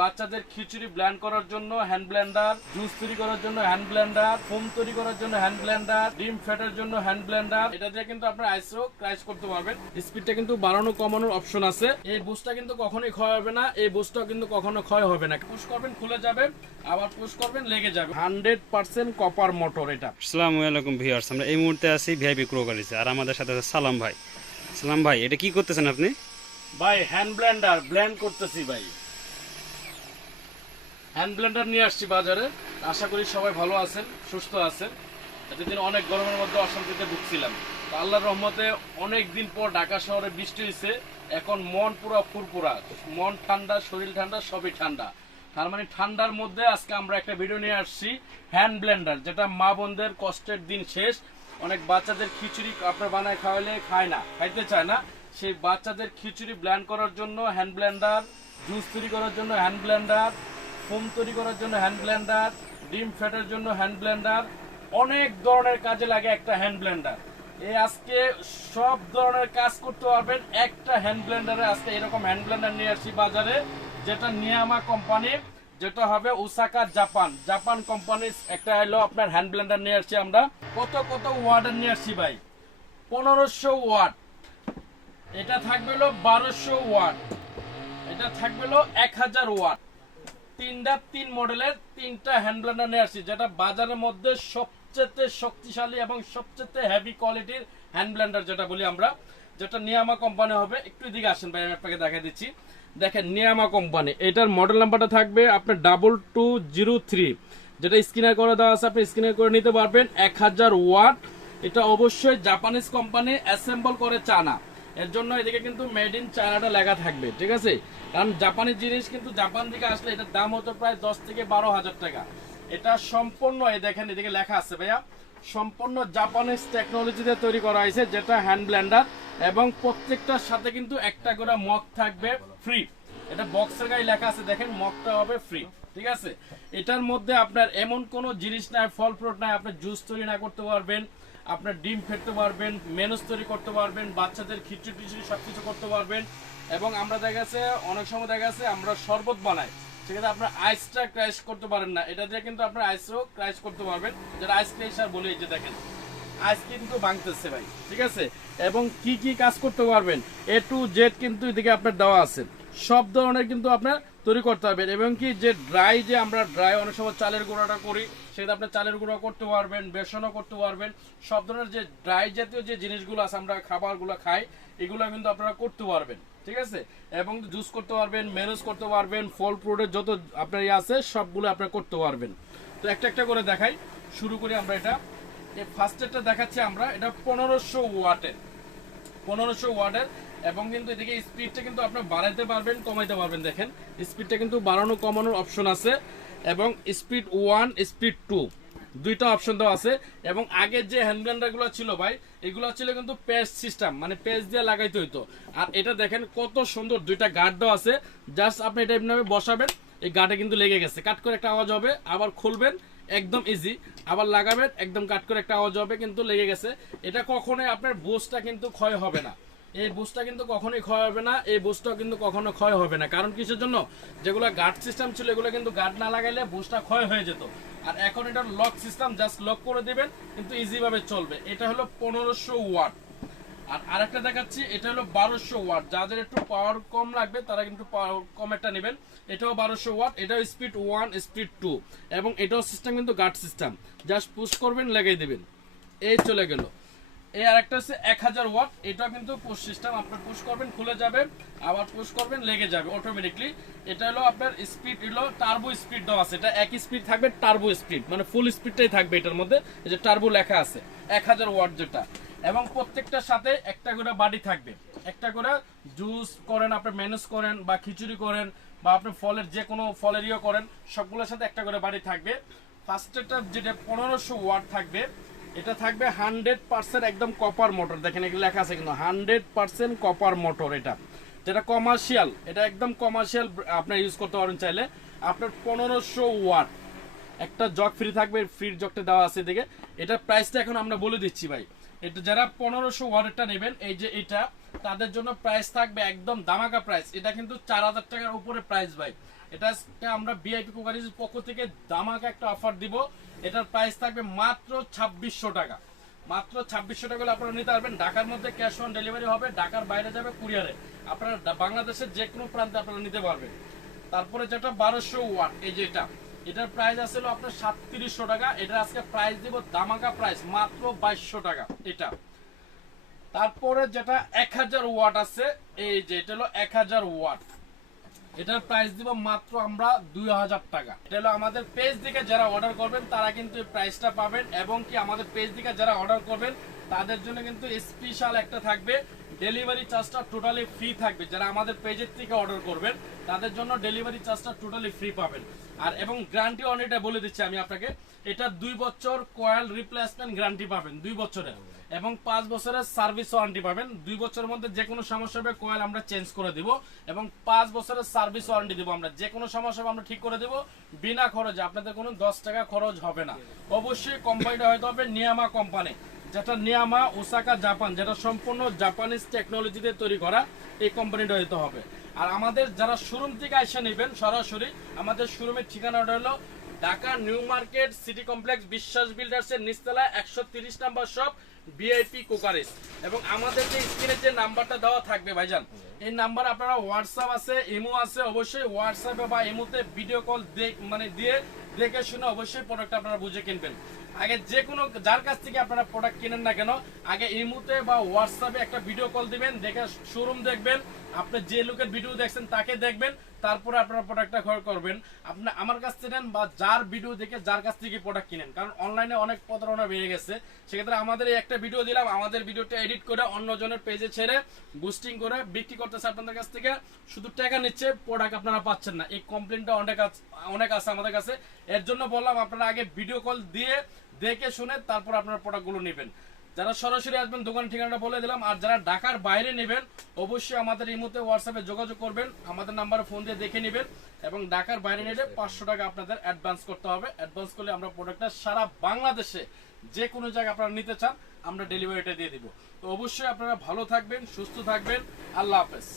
বাচ্চাদের খিচুড়ি ব্লেন্ড করার জন্য হ্যান্ড ব্লেন্ডার জুস তৈরি করার জন্য হ্যান্ড ব্লেন্ডার ফোম তৈরি করার জন্য হ্যান্ড ব্লেন্ডার ডিম ফেটার জন্য হ্যান্ড ব্লেন্ডার এটা দিয়ে কিন্তু আপনার আইসও ক্রাইস করতে পারবেন। স্পিডটা কিন্তু বাড়ানো কমানোর অপশন আছে। এই বুসটা কিন্তু কখনোই ক্ষয় হবে না। এই বুসটা কিন্তু কখনো ক্ষয় হবে না। পুশ করবেন খুলে যাবে। আবার পুশ করবেন লেগে যাবে। হান্ড্রেড পার্সেন্ট কপার মোটর এটা। আসসালামু আলাইকুম ভিউয়ার্স আমরা এই মুহূর্তে আছি ভিআইপি ক্রো গাড়িতে আর আমাদের সাথে আছে সালাম ভাই। সালাম ভাই এটা কি করতেছেন আপনি? ভাই হ্যান্ড ব্লেন্ডার ব্লেন্ড করতেছি ভাই। হ্যান্ড ব্লেন্ডার নিয়ে আসছি বাজারে। আশা করি সবাই ভালো আছেন, সুস্থ আছেন। এতদিন অনেক গরমের মধ্যে অশান্তিতে ঢুকছিলাম তো আল্লাহর রহমতে অনেক দিন পর ঢাকা শহরে বৃষ্টি হয়েছে এখন মন পুরো ফুরপুরা মন ঠান্ডা, শরীর ঠান্ডা, সবই ঠান্ডা। তার মানে ঠান্ডার মধ্যে আজকে আমরা একটা ভিডিও নিয়ে আসছি হ্যান্ড ব্লেন্ডার যেটা মা বোনদের কষ্টের দিন শেষ। অনেক বাচ্চাদের খিচুড়ি আপনার বানায় খাওয়ালে খায় না, খাইতে চায় না। সেই বাচ্চাদের খিচুড়ি ব্ল্যান্ড করার জন্য হ্যান্ড ব্লেন্ডার জুস তৈরি করার জন্য হ্যান্ড ব্লেন্ডার ফোম তৈরি করার জন্য হ্যান্ড ব্লেন্ডার ডিম ফেটার জন্য হ্যান্ড ব্লেন্ডার অনেক ধরনের কাজে লাগে একটা হ্যান্ড ব্লেন্ডার এই আজকে সব ধরনের কাজ করতে পারবেন, একটা হ্যান্ড ব্লেন্ডারে আজকে এরকম হ্যান্ড ব্লেন্ডার নিয়ে আসছি বাজারে, যেটা নিয়ামা কোম্পানির যেটা হবে ওসাকা জাপান। জাপান কোম্পানির একটা এলো আপনার হ্যান্ড ব্লেন্ডার নিয়ে আসছি আমরা। কত কত ওয়ার্ডের নিয়ে আসছি ভাই? পনেরোশো ওয়াট। এটা থাকবে হলো বারোশো ওয়াট। এটা থাকবে হলো এক হাজার ওয়াট। তিনটা, তিন মডেলের তিনটা হ্যান্ড ব্লেন্ডার নিয়ে আসছি, যেটা বাজারের মধ্যে সবচেয়ে শক্তিশালী এবং সবচেয়ে হেভি কোয়ালিটির হ্যান্ড ব্লেন্ডার যেটা বলি আমরা, যেটা নিয়ামা কোম্পানি হবে। একটু দিকে আসেন ভাই, আমি আপনাকে দেখা দিচ্ছি। দেখেন, নিয়ামা কোম্পানি এটার মডেল নাম্বারটা থাকবে আপনার ডাবল টু জিরো থ্রি যেটা স্ক্রিনার করে দেওয়া আছে, আপনি স্ক্রিনার করে নিতে পারবেন। এক হাজার ওয়াট, এটা অবশ্যই জাপানিজ কোম্পানি অ্যাসেম্বল করে চানা এর জন্য এদিকে কিন্তু মেড ইন চায়নাটা লেখা থাকবে, ঠিক আছে? কারণ জাপানি জিনিস কিন্তু জাপান থেকে আসলে এটার দাম হতো প্রায় দশ থেকে বারো হাজার টাকা। এটা সম্পূর্ণ, এই দেখেন এদিকে লেখা আছে ভাইয়া, সম্পূর্ণ জাপানিজ টেকনোলজিতে তৈরি করা হয়েছে, যেটা হ্যান্ড ব্লেন্ডার এবং প্রত্যেকটার সাথে কিন্তু একটা করে মগ থাকবে ফ্রি এটা বক্সের গায়ে লেখা আছে, দেখেন, মগটা হবে ফ্রি ঠিক আছে? এটার মধ্যে আপনার এমন কোনো জিনিস নাই ফল ফ্রুট নাই, আপনি জুস তৈরি না করতে পারবেন, আপনার ডিম ফেটতে পারবেন, মেনুস তৈরি করতে পারবেন, বাচ্চাদের খিচুড়ি টিচুড়ি সব কিছু করতে পারবেন এবং আমরা দেখা গেছে, অনেক সময় দেখা গেছে, আমরা শরবত বানাই। সেক্ষেত্রে আপনার আইসটা ক্রাইস করতে পারেন না। এটা দিয়ে কিন্তু আপনার আইসও ক্রাইস করতে পারবেন। যেটা আইস ক্রাইসার বলে, এই যে দেখেন, আইস কিন্তু ভাঙতেছে ভাই। ঠিক আছে? এবং কি কি কাজ করতে পারবেন? এ টু জেড কিন্তু এদিকে আপনার দেওয়া আছে। সব ধরনের কিন্তু আপনার তৈরি করতে পারবেন এবং কি যে ড্রাই যে আমরা ড্রাই অনেক সময় চালের গুঁড়াটা করি, সেটা আপনি চালের গুঁড়া করতে পারবেন, বেসনও করতে পারবেন। সব ধরনের যে ড্রাই জাতীয় যে জিনিসগুলো আছে, আমরা খাবারগুলো খাই, এগুলো কিন্তু আপনারা করতে পারবেন, ঠিক আছে? এবং জুস করতে পারবেন মেনুস করতে পারবেন, ফল ফ্রুটের যত আপনার ইয়ে আছে, সবগুলো আপনারা করতে পারবেন। তো একটা একটা করে দেখাই। শুরু করি আমরা এটা। এই ফার্স্টেরটা দেখাচ্ছি আমরা, এটা পনেরোশো ওয়াটের। পনেরোশো ওয়াটের এবং কিন্তু এদিকে স্পিডটা কিন্তু আপনার বাড়াইতে পারবেন, কমাইতে পারবেন, দেখেন। স্পিডটা কিন্তু বাড়ানো, কমানোর অপশন আছে এবং স্পিড ওয়ান স্পিড টু দুইটা অপশন দেওয়া আছে। এবং আগের যে হ্যান্ড ছিল ভাই, এগুলো ছিল কিন্তু পেজ সিস্টেম মানে পেজ দিয়ে লাগাইতে হইতো। আর এটা দেখেন কত সুন্দর দুইটা গার্ড দেওয়া আছে। জাস্ট আপনি এটা এমনি বসাবেন, এই গার্ডে কিন্তু লেগে গেছে। কাট করে একটা আওয়াজ হবে, আবার খুলবেন, একদম ইজি আবার লাগাবেন, একদম কাট করে একটা আওয়াজ হবে, কিন্তু লেগে গেছে। এটা কখনোই আপনার বোসটা কিন্তু ক্ষয় হবে না। এই বুসটা কিন্তু কখনোই ক্ষয় হবে না, এই বুসটাও কিন্তু কখনো ক্ষয় হবে না। কারণ কিসের জন্য? যেগুলো গার্ড সিস্টেম ছিল, এগুলো কিন্তু গার্ড না লাগাইলে বুসটা ক্ষয় হয়ে যেত। আর এখন এটা লক সিস্টেম জাস্ট লক করে দিবেন, কিন্তু ইজি ভাবে চলবে। এটা হলো পনেরোশো ওয়াট। আর আরেকটা দেখাচ্ছি, এটা হলো বারোশো ওয়াট। যাদের একটু পাওয়ার কম লাগবে, তারা কিন্তু পাওয়ার কম একটা নেবেন। এটাও বারোশো ওয়াট, এটাও স্পিড ওয়ান স্পিড টু এবং এটাও সিস্টেম কিন্তু গার্ড সিস্টেম জাস্ট পুশ করবেন, লাগাই দেবেন। এই চলে গেল। এই আরেকটা হচ্ছে এক হাজার ওয়াট। এটাও কিন্তু পুশ সিস্টেম আপনার পুশ করবেন, খুলে যাবে, আবার পুশ করবেন, লেগে যাবে অটোমেটিকলি এটা হলো আপনার স্পিড হলো টার্বো স্পিড দেওয়া আছে। এটা একই স্পিড থাকবে টার্বো স্পিড মানে ফুল স্পিডটাই থাকবে এটার মধ্যে। এই যে টার্বো লেখা আছে, এক হাজার ওয়াট যেটা। এবং প্রত্যেকটার সাথে একটা করে বাড়ি থাকবে। একটা করে জুস করেন, আপনি ম্যানেজ করেন বা খিচুড়ি করেন বা আপনি ফলের যে কোনো ফলের ইয়ে করেন, সবগুলোর সাথে একটা করে বাড়ি থাকবে। ফার্স্টেরটা যেটা পনেরোশো ওয়াট থাকবে এটা থাকবে হান্ড্রেড পার্সেন্ট একদম কপার মোটর দেখেন এগুলো লেখা আছে কিন্তু হান্ড্রেড পার্সেন্ট কপার মোটর এটা। যেটা কমার্শিয়াল এটা একদম কমার্শিয়াল আপনার ইউজ করতে পারেন চাইলে। আপনার পনেরোশো ওয়াট একটা জগ ফ্রি থাকবে ফ্রির জগটা দেওয়া আছে দেখে এটার প্রাইসটা এখন আমরা বলে দিচ্ছি ভাই। এটা যারা পনেরোশো ওয়াটেরটা নেবেন, এই যে এটা, তাদের জন্য প্রাইস থাকবে একদম দামাকা প্রাইস এটা কিন্তু চার হাজার টাকার উপরে প্রাইস ভাই। এটা আমরা বিআইপি কুকারিজের পক্ষ থেকে দামাকে একটা অফার দিব। এটার প্রাইস থাকবে মাত্র ছাব্বিশশো টাকা। মাত্র ছাব্বিশশো টাকা হলে আপনারা নিতে পারবেন। ঢাকার মধ্যে ক্যাশ অন ডেলিভারি হবে, ঢাকার বাইরে যাবে কুরিয়ারে। আপনারা বাংলাদেশের যে কোনো প্রান্তে আপনারা নিতে পারবেন। তারপরে যেটা বারোশো ওয়াট, এই যে এটা। এটার প্রাইস আসলে আপনার সাতত্রিশশো টাকা। এটা আজকে প্রাইস দিব দামাকা প্রাইস মাত্র বাইশশো টাকা এটা। তারপরে যেটা এক হাজার ওয়াট আছে, এই যে এটা হলো এক হাজার ওয়াট। এটার প্রাইস দিব মাত্র আমরা দুই হাজার টাকা। এটা হলো আমাদের পেজ দিকে যারা অর্ডার করবেন, তারা কিন্তু এই প্রাইসটা পাবেন এবং কি আমাদের পেজ দিকে যারা অর্ডার করবেন তাদের জন্য কিন্তু স্পেশাল একটা থাকবে। ডেলিভারি চার্জটা টোটালি ফ্রি থাকবে। যারা আমাদের পেজের থেকে অর্ডার করবেন, তাদের জন্য ডেলিভারি চার্জটা টোটালি ফ্রি পাবেন। আর এবং গ্যারান্টি অন এটা বলে দিচ্ছি আমি আপনাকে, এটা দুই বছর কয়েল রিপ্লেসমেন্ট গ্যারান্টি পাবেন, দুই বছরের। এবং পাঁচ বছরের সার্ভিস ওয়ারেন্টি পাবেন। দুই বছরের মধ্যে যে কোনো সমস্যা হবে কয়েল আমরা চেঞ্জ করে দিব। এবং পাঁচ বছরের সার্ভিস ওয়ারেন্টি দিব আমরা। যে কোনো সমস্যা হবে আমরা ঠিক করে দিব, বিনা খরচে। আপনাদের কোনো দশ টাকা খরচ হবে না। অবশ্যই কোম্পানিটা হয়তো হবে নিয়ামা কোম্পানি যেটা নিয়ামা, ওসাকা, জাপান, যেটা সম্পূর্ণ জাপানিজ টেকনোলজিতে তৈরি করা এই কোম্পানিটা হয়তো হবে। আর আমাদের যারা শোরুম থেকে এসে নেবেন সরাসরি, আমাদের শোরুমের ঠিকানাটা হলো Dhaka new market city complex Biswas builders এর নিচতলা একশো তিরিশ নাম্বার শপ বিআইপি কোকারিস এবং আমাদের যে স্ক্রিনে যে নাম্বারটা দেওয়া থাকবে ভাইজান, এই নাম্বার আপনারা হোয়াটসঅ্যাপ আছে ইমো আছে, অবশ্যই হোয়াটসঅ্যাপে বা ইমোতে ভিডিও কল মানে দিয়ে দেখে শুনে অবশ্যই প্রোডাক্ট আপনারা বুঝে কিনবেন। আগে যে কোনো যার কাছ থেকে আপনারা প্রোডাক্ট কিনেন না কেন, আগে এই মুহূর্তে বা হোয়াটসঅ্যাপে একটা ভিডিও কল দিবেন, দেখে শোরুম দেখবেন, আপনি যে লোকের ভিডিও দেখছেন তাকে দেখবেন তারপরে আপনারা প্রোডাক্টটা ক্রয় করবেন। আপনি আমার কাছ থেকে নেন বা যার ভিডিও দেখে যার কাছ থেকে প্রোডাক্ট কিনেন। কারণ অনলাইনে অনেক প্রতারণা বেড়ে গেছে। সেক্ষেত্রে আমাদের এই একটা ভিডিও দিলাম, আমাদের ভিডিওটা এডিট করে অন্যজনের পেজে ছেড়ে বুস্টিং করে বিক্রি করতেছে আপনাদের কাছ থেকে। শুধু টাকা নিচ্ছে প্রোডাক্ট আপনারা পাচ্ছেন না। এই কমপ্লেনটা অনেক অনেক আছে আমাদের কাছে। এর জন্য বললাম, আপনারা আগে ভিডিও কল দিয়ে দেখে শুনে তারপর আপনারা প্রোডাক্টগুলো নেবেন। যারা সরাসরি আসবেন দোকান ঠিকানাটা বলে দিলাম। আর যারা ঢাকার বাইরে নেবেন, অবশ্যই আমাদের এই মুহূর্তে হোয়াটসঅ্যাপে যোগাযোগ করবেন। আমাদের নাম্বারে ফোন দিয়ে দেখে নেবেন এবং ঢাকার বাইরে নিলে পাঁচশো টাকা আপনাদের অ্যাডভান্স করতে হবে। অ্যাডভান্স করলে আমরা প্রোডাক্টটা সারা বাংলাদেশে যে কোনো জায়গায় আপনারা নিতে চান, আমরা ডেলিভারিটা দিয়ে দিব। তো অবশ্যই আপনারা ভালো থাকবেন, সুস্থ থাকবেন। আল্লাহ হাফেজ।